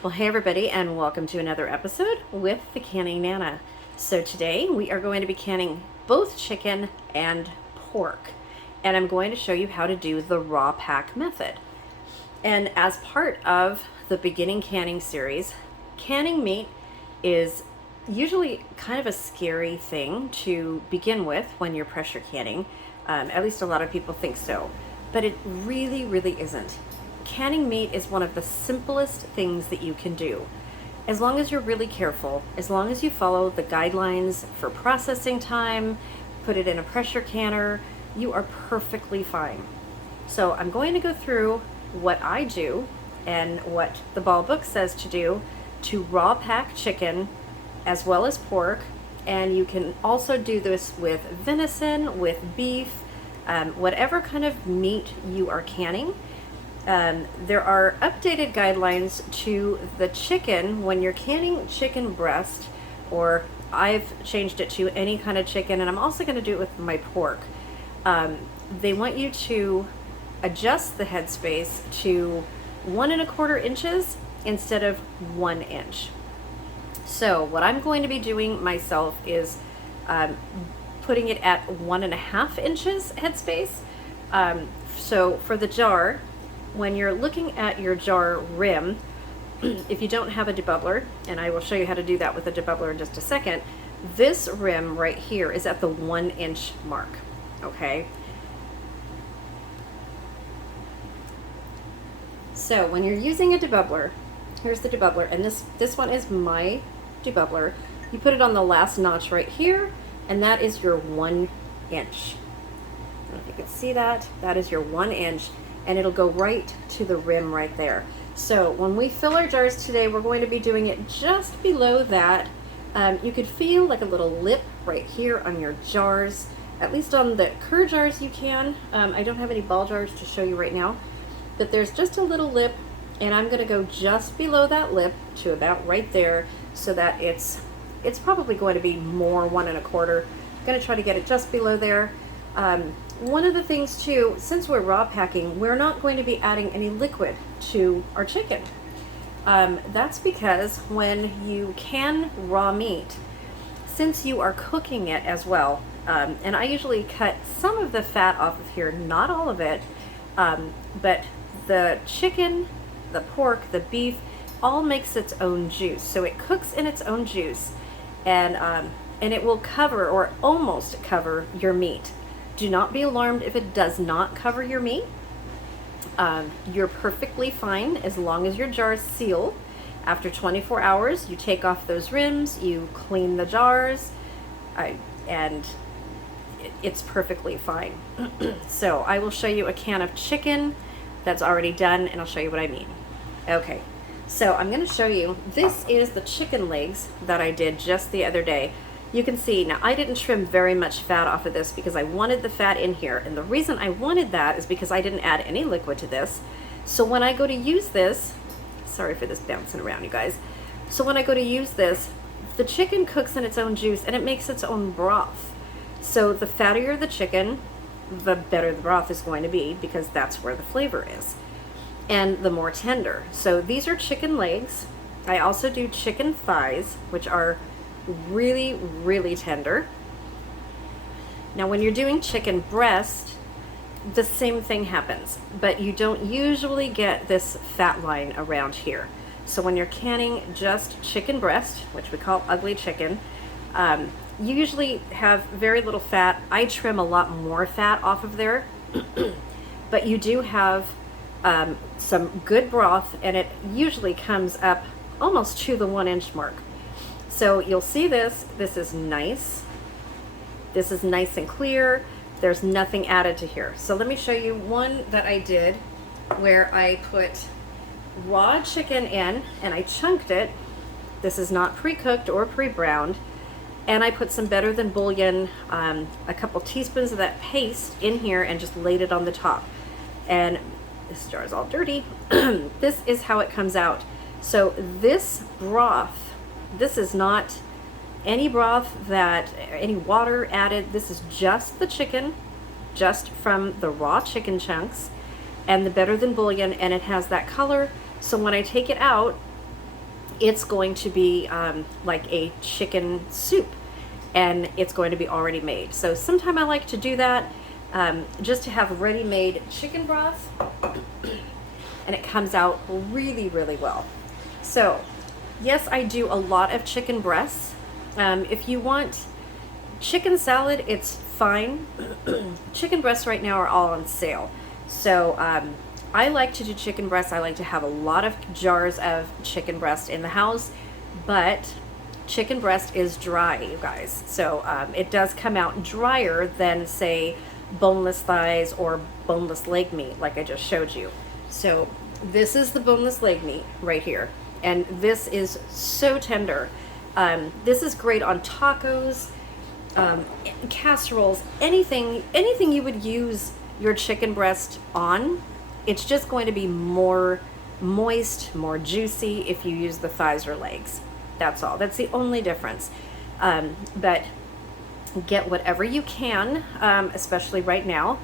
Well, hey everybody, and welcome to another episode with the Canning Nana. So today we are going to be canning both chicken and pork, and I'm going to show you how to do the raw pack method. And as part of the beginning canning series, canning meat is usually kind of a scary thing to begin with when you're pressure canning. At least a lot of people think so, but it really isn't. Canning meat is one of the simplest things that you can do. As long as you're really careful, as long as you follow the guidelines for processing time, put it in a pressure canner, you are perfectly fine. So I'm going to go through what I do and what the Ball book says to do to raw pack chicken as well as pork, and you can also do this with venison, with beef, whatever kind of meat you are canning. There are updated guidelines to the chicken when you're canning chicken breast, or I've changed it to any kind of chicken, and I'm also going to do it with my pork. They want you to adjust the headspace to 1¼ inches instead of 1 inch. So what I'm going to be doing myself is putting it at 1½ inches headspace. So for the jar, when you're looking at your jar rim, if you don't have a debubbler, and I will show you how to do that with a debubbler in just a second, this rim right here is at the 1 inch mark, okay? So when you're using a debubbler, here's the debubbler, and this one is my debubbler. You put it on the last notch right here, and that is your 1 inch. I don't know if you can see that. That is your 1 inch. And it'll go right to the rim right there. So when we fill our jars today, we're going to be doing it just below that. You could feel like a little lip right here on your jars. At least on the Cur jars you can. I don't have any Ball jars to show you right now, but there's just a little lip, and I'm gonna go just below that lip to about right there, so that it's probably going to be more 1¼ I'm gonna try to get it just below there. One of the things too, since we're raw packing, we're not going to be adding any liquid to our chicken. That's because when you can raw meat, since you are cooking it as well, and I usually cut some of the fat off of here, not all of it, but the chicken, the pork, the beef, all makes its own juice. So it cooks in its own juice, and it will cover or almost cover your meat. Do not be alarmed if it does not cover your meat. You're perfectly fine as long as your jars seal. After 24 hours, you take off those rims, you clean the jars, and it's perfectly fine. So I will show you a can of chicken that's already done, and I'll show you what I mean. Okay, so I'm going to show you, this is the chicken legs that I did just the other day. You can see, now I didn't trim very much fat off of this because I wanted the fat in here. And the reason I wanted that is because I didn't add any liquid to this. So when I go to use this, sorry for this bouncing around, you guys. So when I go to use this, the chicken cooks in its own juice and it makes its own broth. So the fattier the chicken, the better the broth is going to be, because that's where the flavor is. And the more tender. So these are chicken legs. I also do chicken thighs, which are really tender. Now when you're doing chicken breast, the same thing happens, but you don't usually get this fat line around here. So when you're canning just chicken breast, which we call ugly chicken, you usually have very little fat. I trim a lot more fat off of there, but you do have some good broth, and it usually comes up almost to the 1 inch mark. So you'll see this is nice. This is nice and clear. There's nothing added to here. So let me show you one that I did where I put raw chicken in and I chunked it. This is not pre-cooked or pre-browned. And I put some Better Than Bouillon, a couple teaspoons of that paste in here, and just laid it on the top. And this jar is all dirty. This is how it comes out. So this broth, this is not any broth that, any water added. This is just the chicken, just from the raw chicken chunks and the Better Than Bouillon, and it has that color. So when I take it out, it's going to be like a chicken soup, and it's going to be already made. So sometime I like to do that, just to have ready-made chicken broth, and it comes out really, really well. So yes, I do a lot of chicken breasts. If you want chicken salad, it's fine. Chicken breasts right now are all on sale. So I like to do chicken breasts. I like to have a lot of jars of chicken breast in the house, but chicken breast is dry, you guys. So it does come out drier than, say, boneless thighs or boneless leg meat, like I just showed you. So this is the boneless leg meat right here, and this is so tender. This is great on tacos, casseroles, anything you would use your chicken breast on. It's just going to be more moist, more juicy if you use the thighs or legs. That's all. That's the only difference. But get whatever you can, especially right now,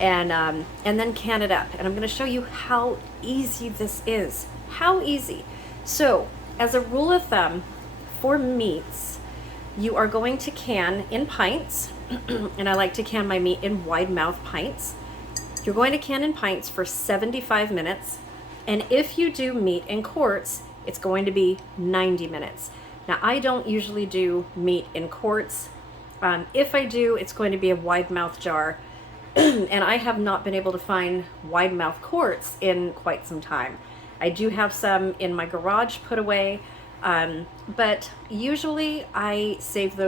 and then can it up. And I'm going to show you how easy this is. How easy. So, as a rule of thumb, for meats, you are going to can in pints, and I like to can my meat in wide mouth pints. You're going to can in pints for 75 minutes, and if you do meat in quarts, it's going to be 90 minutes. Now, I don't usually do meat in quarts. If I do, it's going to be a wide mouth jar, and I have not been able to find wide mouth quarts in quite some time. I do have some in my garage put away, but usually I save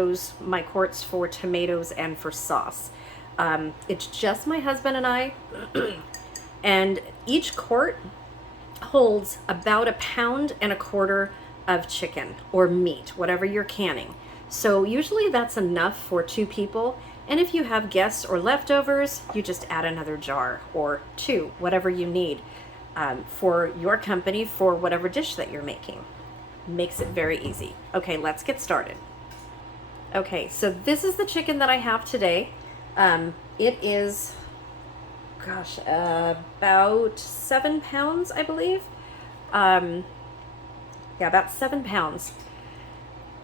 my quarts for tomatoes and for sauce. It's just my husband and I, and each quart holds about 1.25 pounds of chicken or meat, whatever you're canning. So usually that's enough for 2 people. And if you have guests or leftovers, you just add another jar or 2, whatever you need, for your company, for whatever dish that you're making. Makes it very easy. Okay, let's get started. Okay, so this is the chicken that I have today. It is, gosh, about 7 pounds, I believe. Yeah, about 7 pounds.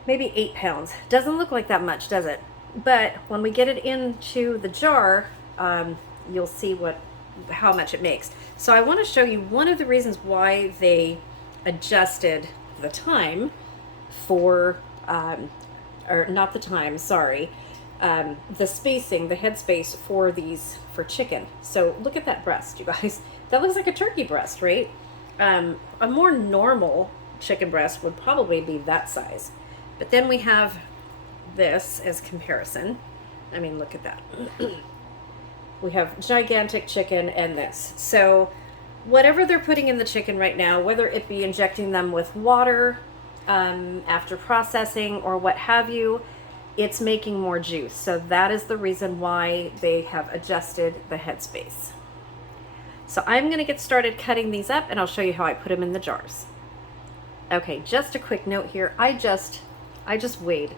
Maybe 8 pounds. Doesn't look like that much, does it? But when we get it into the jar, you'll see how much it makes. So I want to show you one of the reasons why they adjusted the time for, or not the time, sorry, the spacing, the headspace for chicken. So look at that breast, you guys. That looks like a turkey breast, right? A more normal chicken breast would probably be that size. But then we have this as comparison. I mean, look at that. We have gigantic chicken and this. So whatever they're putting in the chicken right now, whether it be injecting them with water after processing or what have you, it's making more juice. So that is the reason why they have adjusted the headspace. So I'm going to get started cutting these up, and I'll show you how I put them in the jars. Okay, just a quick note here. I just weighed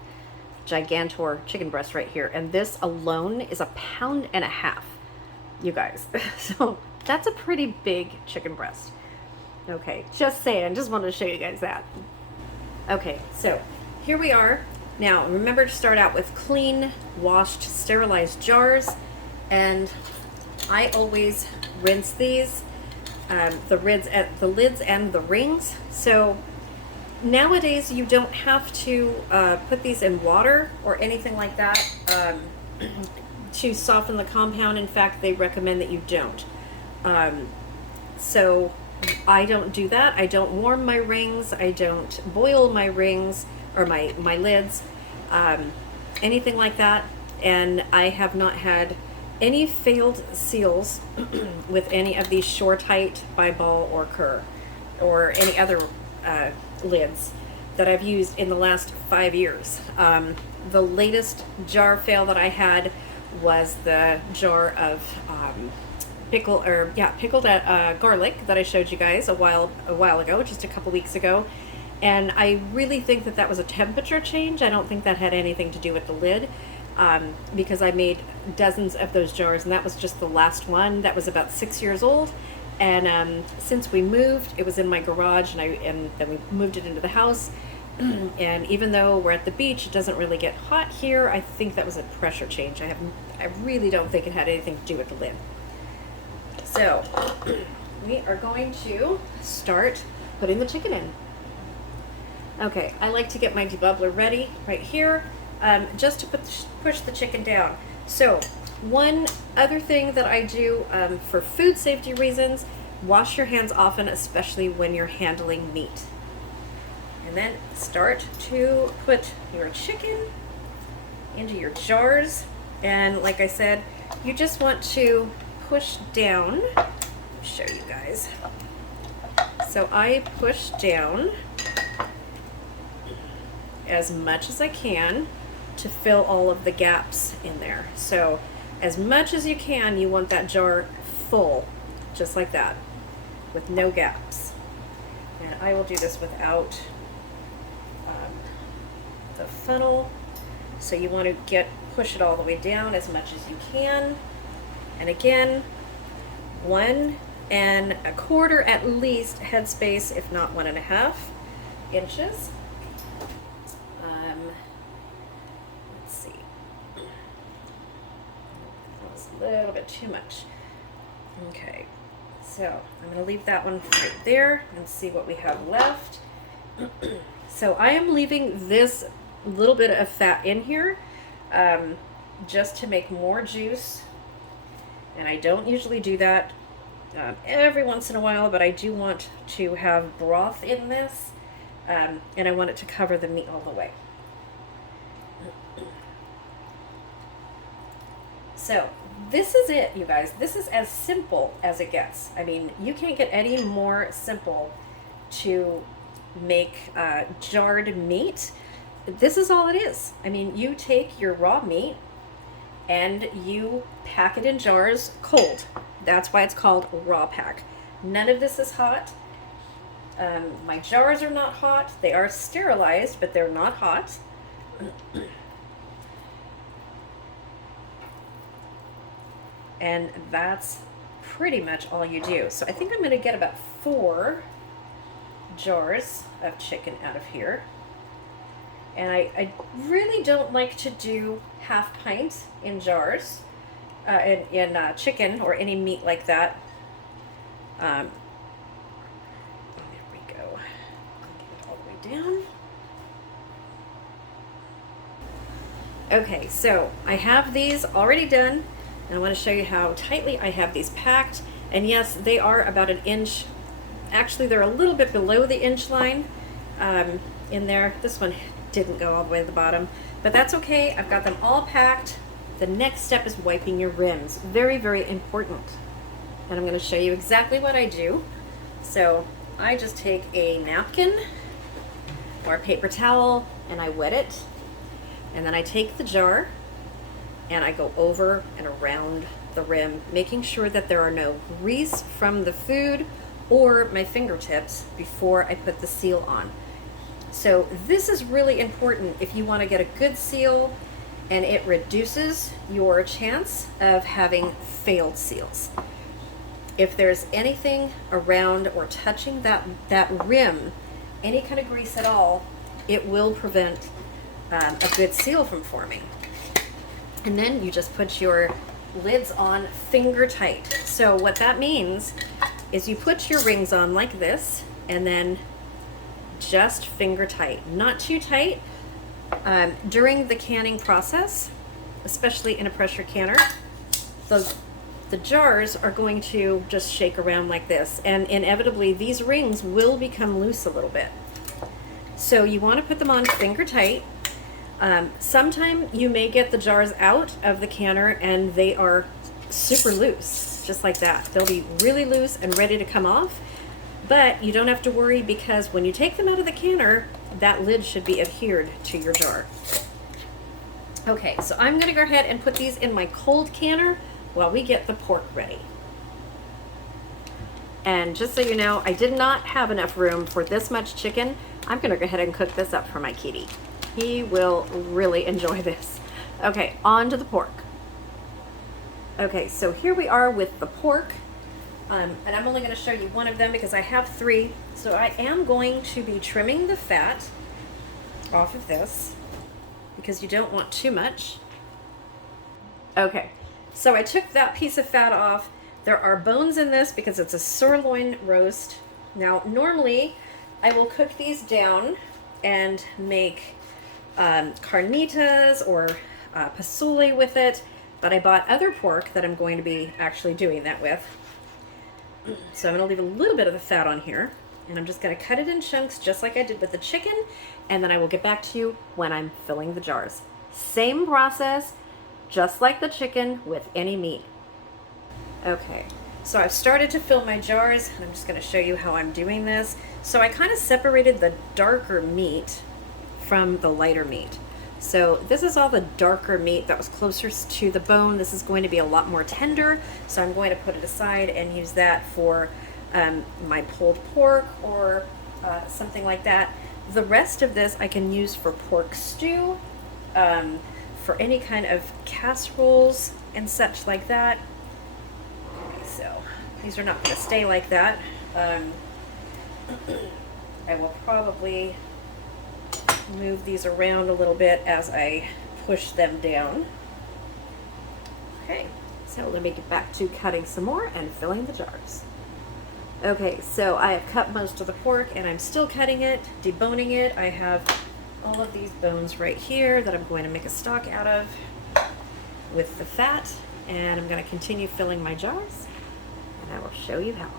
gigantor chicken breast right here, and this alone is 1.5 pounds, you guys. So that's a pretty big chicken breast. Okay, just saying, just wanted to show you guys that. Okay, so here we are. Now remember to start out with clean, washed, sterilized jars, and I always rinse these, the lids and the rings. So nowadays you don't have to put these in water or anything like that to soften the compound. In fact, they recommend that you don't. So I don't do that. I don't warm my rings. I don't boil my rings or my lids, anything like that. And I have not had any failed seals with any of these Shore-Tight by Ball or Kerr or any other lids that I've used in the last 5 years. The latest jar fail that I had was the jar of pickled garlic that I showed you guys a while ago, just a couple weeks ago. And I really think that was a temperature change. I don't think that had anything to do with the lid, because I made dozens of those jars, and that was just the last one that was about 6 years old. And since we moved, it was in my garage, and then we moved it into the house. And even though we're at the beach, it doesn't really get hot here. I think that was a pressure change. I really don't think it had anything to do with the lid. So we are going to start putting the chicken in. Okay, I like to get my debubbler ready right here, just to push the chicken down. So one other thing that I do for food safety reasons, wash your hands often, especially when you're handling meat. And then start to put your chicken into your jars. And like I said, you just want to push down. I'll show you guys. So I push down as much as I can to fill all of the gaps in there. So as much as you can, you want that jar full, just like that, with no gaps. And I will do this without the funnel. So you want to push it all the way down as much as you can. And again, 1 1/4 at least headspace, if not 1.5 inches. Let's see. That was a little bit too much. Okay, so I'm going to leave that one right there and see what we have left. So I am leaving this little bit of fat in here just to make more juice. And I don't usually do that every once in a while, but I do want to have broth in this, and I want it to cover the meat all the way. So this is it, you guys. This is as simple as it gets. I mean, you can't get any more simple to make jarred meat. This is all it is. I mean, you take your raw meat and you pack it in jars cold. That's why it's called raw pack. None of this is hot. My jars are not hot. They are sterilized, but they're not hot. And that's pretty much all you do. So I think I'm going to get about 4 jars of chicken out of here. And I really don't like to do half pint in jars, in chicken or any meat like that. There we go. Get it all the way down. Okay, so I have these already done, and I want to show you how tightly I have these packed. And yes, they are about 1 inch. Actually, they're a little bit below the inch line in there. This one didn't go all the way to the bottom, but that's okay. I've got them all packed. The next step is wiping your rims. Very, very important. And I'm going to show you exactly what I do. So I just take a napkin or a paper towel and I wet it. And then I take the jar and I go over and around the rim, making sure that there are no grease from the food or my fingertips before I put the seal on. So this is really important if you want to get a good seal, and it reduces your chance of having failed seals. If there's anything around or touching that rim, any kind of grease at all, it will prevent a good seal from forming. And then you just put your lids on finger tight. So what that means is you put your rings on like this, and then just finger tight, not too tight. During the canning process, especially in a pressure canner, the jars are going to just shake around like this, and inevitably these rings will become loose a little bit. So you want to put them on finger tight. Sometime you may get the jars out of the canner and they are super loose, just like that. They'll be really loose and ready to come off. But you don't have to worry, because when you take them out of the canner, that lid should be adhered to your jar. Okay, so I'm going to go ahead and put these in my cold canner while we get the pork ready. And just so you know, I did not have enough room for this much chicken. I'm going to go ahead and cook this up for my kitty. He will really enjoy this. Okay, on to the pork. Okay, so here we are with the pork. And I'm only going to show you one of them because I have 3. So I am going to be trimming the fat off of this because you don't want too much. Okay, so I took that piece of fat off. There are bones in this because it's a sirloin roast. Now, normally I will cook these down and make carnitas or pasuli with it, but I bought other pork that I'm going to be actually doing that with. So I'm going to leave a little bit of the fat on here, and I'm just going to cut it in chunks just like I did with the chicken, and then I will get back to you when I'm filling the jars. Same process, just like the chicken with any meat. Okay, so I've started to fill my jars, and I'm just going to show you how I'm doing this. So I kind of separated the darker meat from the lighter meat. So this is all the darker meat that was closer to the bone. This is going to be a lot more tender, so I'm going to put it aside and use that for my pulled pork or something like that. The rest of this I can use for pork stew, for any kind of casseroles and such like that. Okay, so these are not going to stay like that. I will probably move these around a little bit as I push them down. Okay, so let me get back to cutting some more and filling the jars. Okay, so I have cut most of the pork and I'm still cutting it, deboning it. I have all of these bones right here that I'm going to make a stock out of with the fat, and I'm going to continue filling my jars, and I will show you how.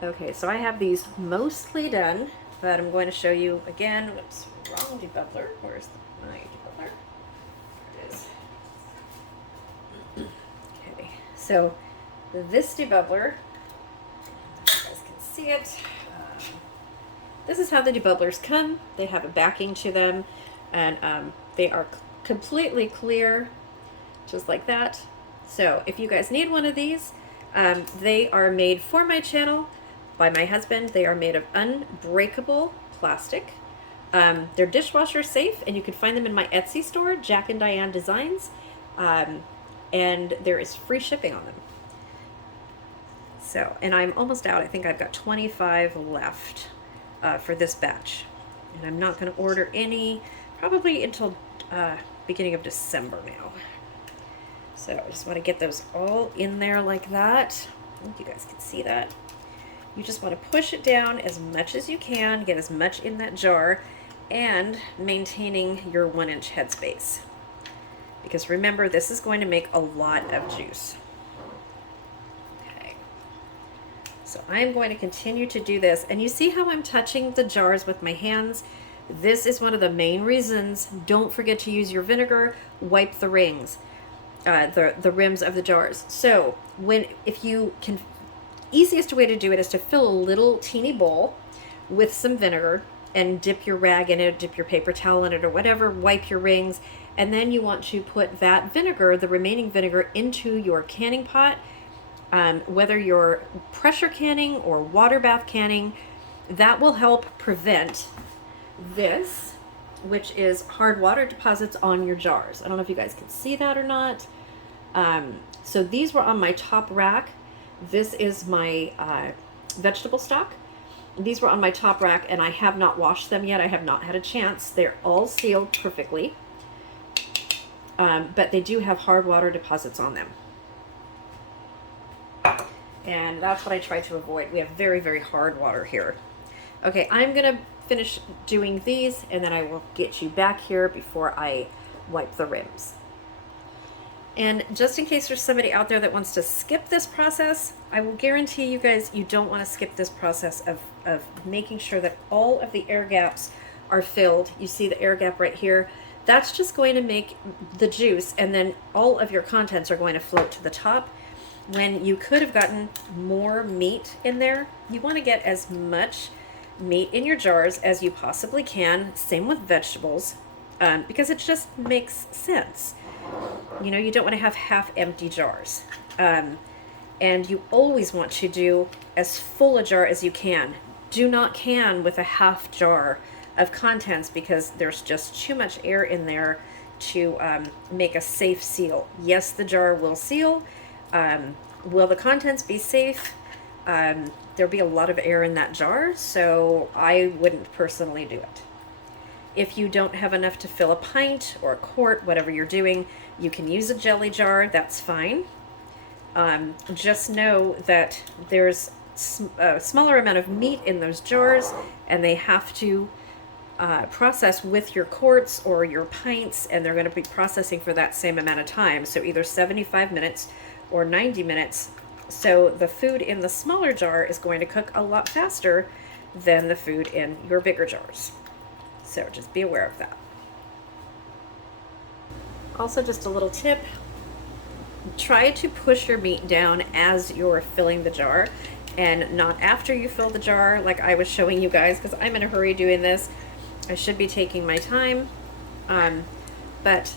Okay, so I have these mostly done, but I'm going to show you again. Whoops, wrong debubbler. Where's my debubbler? There it is. Okay, so this debubbler, you guys can see it. This is how the debubblers come. They have a backing to them, and they are completely clear, just like that. So if you guys need one of these, they are made for my channel by my husband. They are made of unbreakable plastic. They're dishwasher safe, and you can find them in my Etsy store, Jack and Diane Designs, and there is free shipping on them. So, and I'm almost out. I think I've got 25 left for this batch, and I'm not going to order any probably until beginning of December now. So I just want to get those all in there like that. I think you guys can see that. You just want to push it down as much as you can, get as much in that jar, and maintaining your 1-inch headspace. Because remember, this is going to make a lot of juice. Okay. So I'm going to continue to do this, and you see how I'm touching the jars with my hands? This is one of the main reasons. Don't forget to use your vinegar. Wipe the rings, the rims of the jars. So if you can, easiest way to do it is to fill a little teeny bowl with some vinegar and dip your rag in it, dip your paper towel in it or whatever, wipe your rings, and then you want to put that vinegar, the remaining vinegar, into your canning pot, whether you're pressure canning or water bath canning. That will help prevent this, which is hard water deposits on your jars. I don't know if you guys can see that or not. So these were on my top rack. This is my vegetable stock. These were on my top rack, and I have not washed them yet. I have not had a chance. They're all sealed perfectly, but they do have hard water deposits on them. And that's what I try to avoid. We have very, very hard water here. Okay, I'm going to finish doing these, and then I will get you back here before I wipe the rims. And just in case there's somebody out there that wants to skip this process, I will guarantee you guys you don't want to skip this process of making sure that all of the air gaps are filled. You see the air gap right here? That's just going to make the juice, and then all of your contents are going to float to the top. When you could have gotten more meat in there, you want to get as much meat in your jars as you possibly can. Same with vegetables, because it just makes sense. You know, you don't want to have half empty jars. And you always want to do as full a jar as you can. Do not can with a half jar of contents, because there's just too much air in there to make a safe seal. Yes, the jar will seal. Will the contents be safe? there'll be a lot of air in that jar, so I wouldn't personally do it. If you don't have enough to fill a pint or a quart, whatever you're doing, you can use a jelly jar, that's fine. Just know that there's a smaller amount of meat in those jars, and they have to process with your quarts or your pints, and they're going to be processing for that same amount of time, so either 75 minutes or 90 minutes. So the food in the smaller jar is going to cook a lot faster than the food in your bigger jars. So just be aware of that. Also, just a little tip, try to push your meat down as you're filling the jar and not after you fill the jar like I was showing you guys, because I'm in a hurry doing this. I should be taking my time, but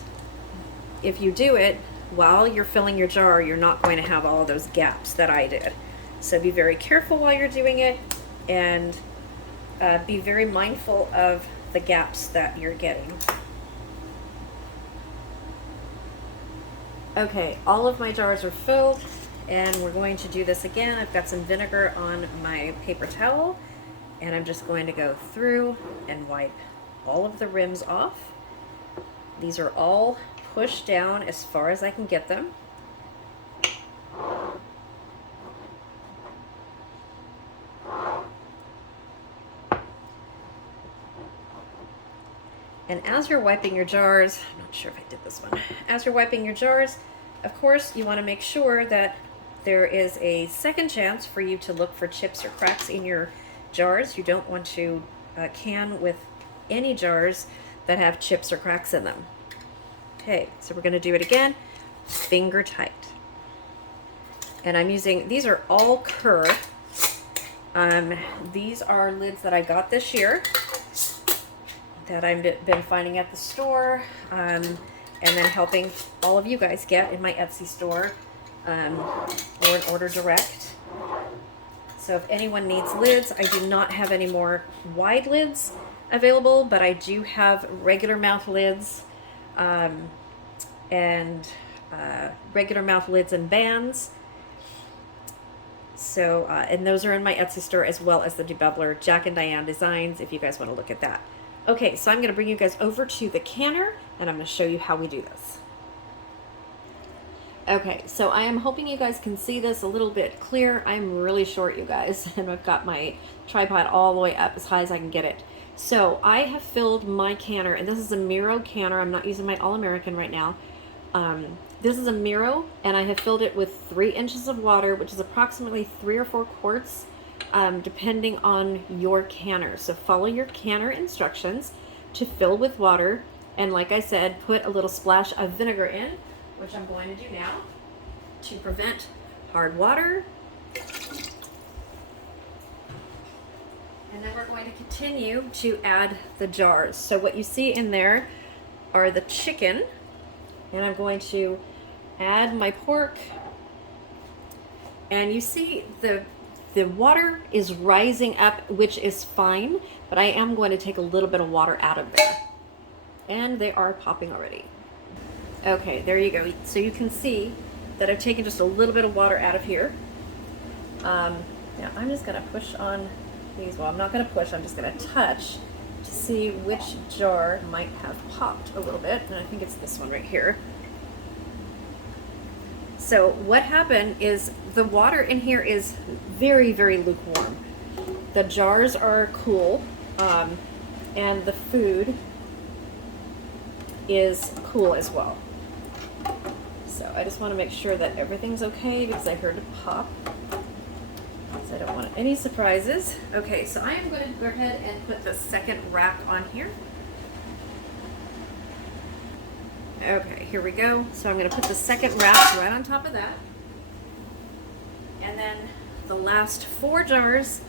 if you do it while you're filling your jar, you're not going to have all those gaps that I did. So be very careful while you're doing it, and be very mindful of the gaps that you're getting. Okay, all of my jars are filled, and we're going to do this again. I've got some vinegar on my paper towel, and I'm just going to go through and wipe all of the rims off. These are all pushed down as far as I can get them. And as you're wiping your jars, I'm not sure if I did this one. As you're wiping your jars, of course, you want to make sure that there is a second chance for you to look for chips or cracks in your jars. You don't want to can with any jars that have chips or cracks in them. Okay, so we're going to do it again, finger tight. And I'm using, these are all Kerr. These are lids that I got this year that I've been finding at the store, and then helping all of you guys get in my Etsy store, or an order direct. So if anyone needs lids, I do not have any more wide lids available, but I do have regular mouth lids, and regular mouth lids and bands. So, and those are in my Etsy store, as well as the debubbler, Jack and Diane Designs, if you guys want to look at that. Okay, so I'm going to bring you guys over to the canner, and I'm going to show you how we do this. Okay, so I am hoping you guys can see this a little bit clear. I'm really short, you guys, and I've got my tripod all the way up as high as I can get it. So I have filled my canner, and this is a Miro canner. I'm not using my All-American right now. This is a Miro, and I have filled it with 3 inches of water, which is approximately 3 or 4 quarts, depending on your canner. So follow your canner instructions to fill with water, and like I said, put a little splash of vinegar in, which I'm going to do now to prevent hard water. And then we're going to continue to add the jars. So what you see in there are the chicken, and I'm going to add my pork, and you see the water is rising up, which is fine, but I am going to take a little bit of water out of there, and they are popping already. Okay, there you go. So you can see that I've taken just a little bit of water out of here. Now I'm just going to push on these. Well, I'm not going to push, I'm just going to touch to see which jar might have popped a little bit, and I think it's this one right here. So what happened is the water in here is very, very lukewarm. The jars are cool, and the food is cool as well. So I just want to make sure that everything's okay, because I heard it pop. So I don't want any surprises. Okay, so I am going to go ahead and put the second rack on here. Okay, here we go. So I'm going to put the second rack right on top of that. And then the last 4 jars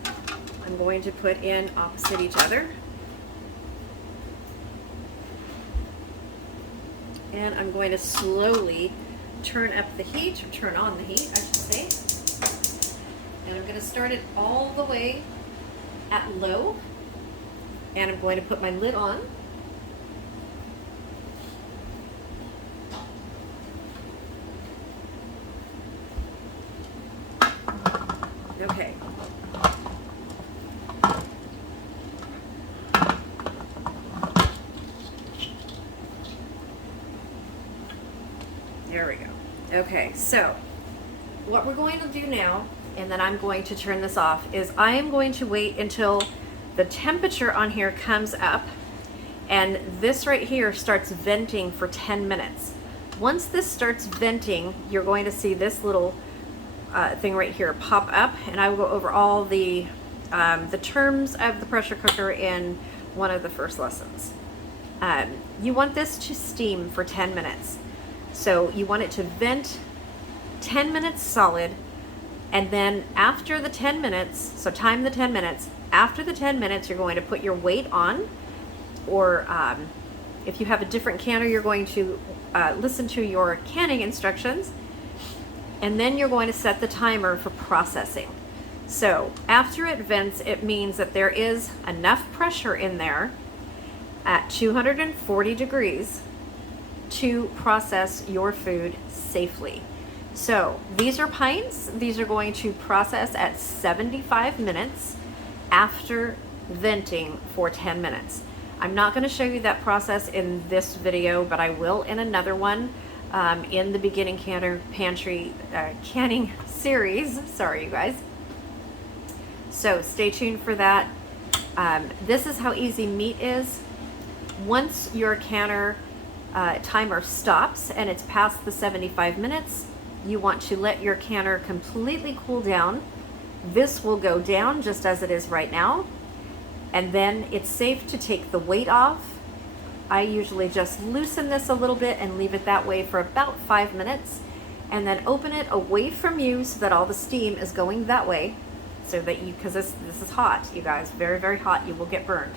I'm going to put in opposite each other. And I'm going to slowly turn up the heat, or turn on the heat, I should say. And I'm going to start it all the way at low. And I'm going to put my lid on. Okay, There we go. Okay, so what we're going to do now, and then I'm going to turn this off, is I am going to wait until the temperature on here comes up and this right here starts venting for 10 minutes. Once this starts venting, you're going to see this little thing right here pop up, and I will go over all the terms of the pressure cooker in one of the first lessons. You want this to steam for 10 minutes. So you want it to vent 10 minutes solid, and then after the 10 minutes, so time the 10 minutes, after the 10 minutes you're going to put your weight on, or if you have a different canner, you're going to listen to your canning instructions, and then you're going to set the timer for processing. So after it vents, it means that there is enough pressure in there at 240 degrees to process your food safely. So these are pints. These are going to process at 75 minutes after venting for 10 minutes. I'm not going to show you that process in this video, but I will in another one in the beginning pantry canning series. Sorry, you guys. So stay tuned for that. This is how easy meat is. Once your canner timer stops and it's past the 75 minutes, you want to let your canner completely cool down. This will go down just as it is right now, and then it's safe to take the weight off. I usually just loosen this a little bit and leave it that way for about 5 minutes, and then open it away from you so that all the steam is going that way, so that you, because this is hot, you guys, very, very hot, you will get burned.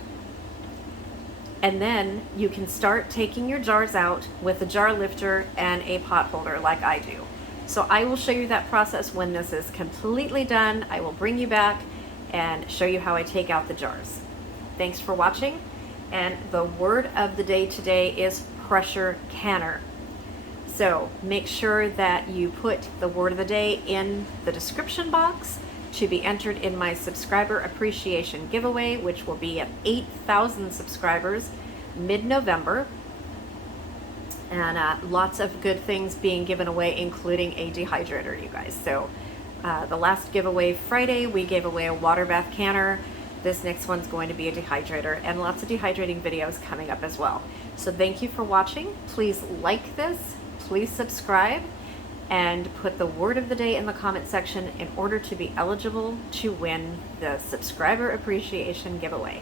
And then you can start taking your jars out with a jar lifter and a pot holder like I do. So I will show you that process when this is completely done. I will bring you back and show you how I take out the jars. Thanks for watching. And the word of the day today is pressure canner. So make sure that you put the word of the day in the description box to be entered in my subscriber appreciation giveaway, which will be at 8,000 subscribers mid-November. And lots of good things being given away, including a dehydrator, you guys. So the last giveaway Friday, we gave away a water bath canner. This next one's going to be a dehydrator, and lots of dehydrating videos coming up as well. So thank you for watching. Please like this, please subscribe, and put the word of the day in the comment section in order to be eligible to win the subscriber appreciation giveaway.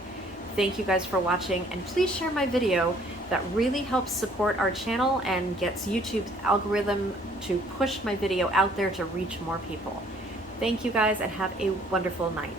Thank you guys for watching, and please share my video. That really helps support our channel and gets YouTube's algorithm to push my video out there to reach more people. Thank you guys, and have a wonderful night.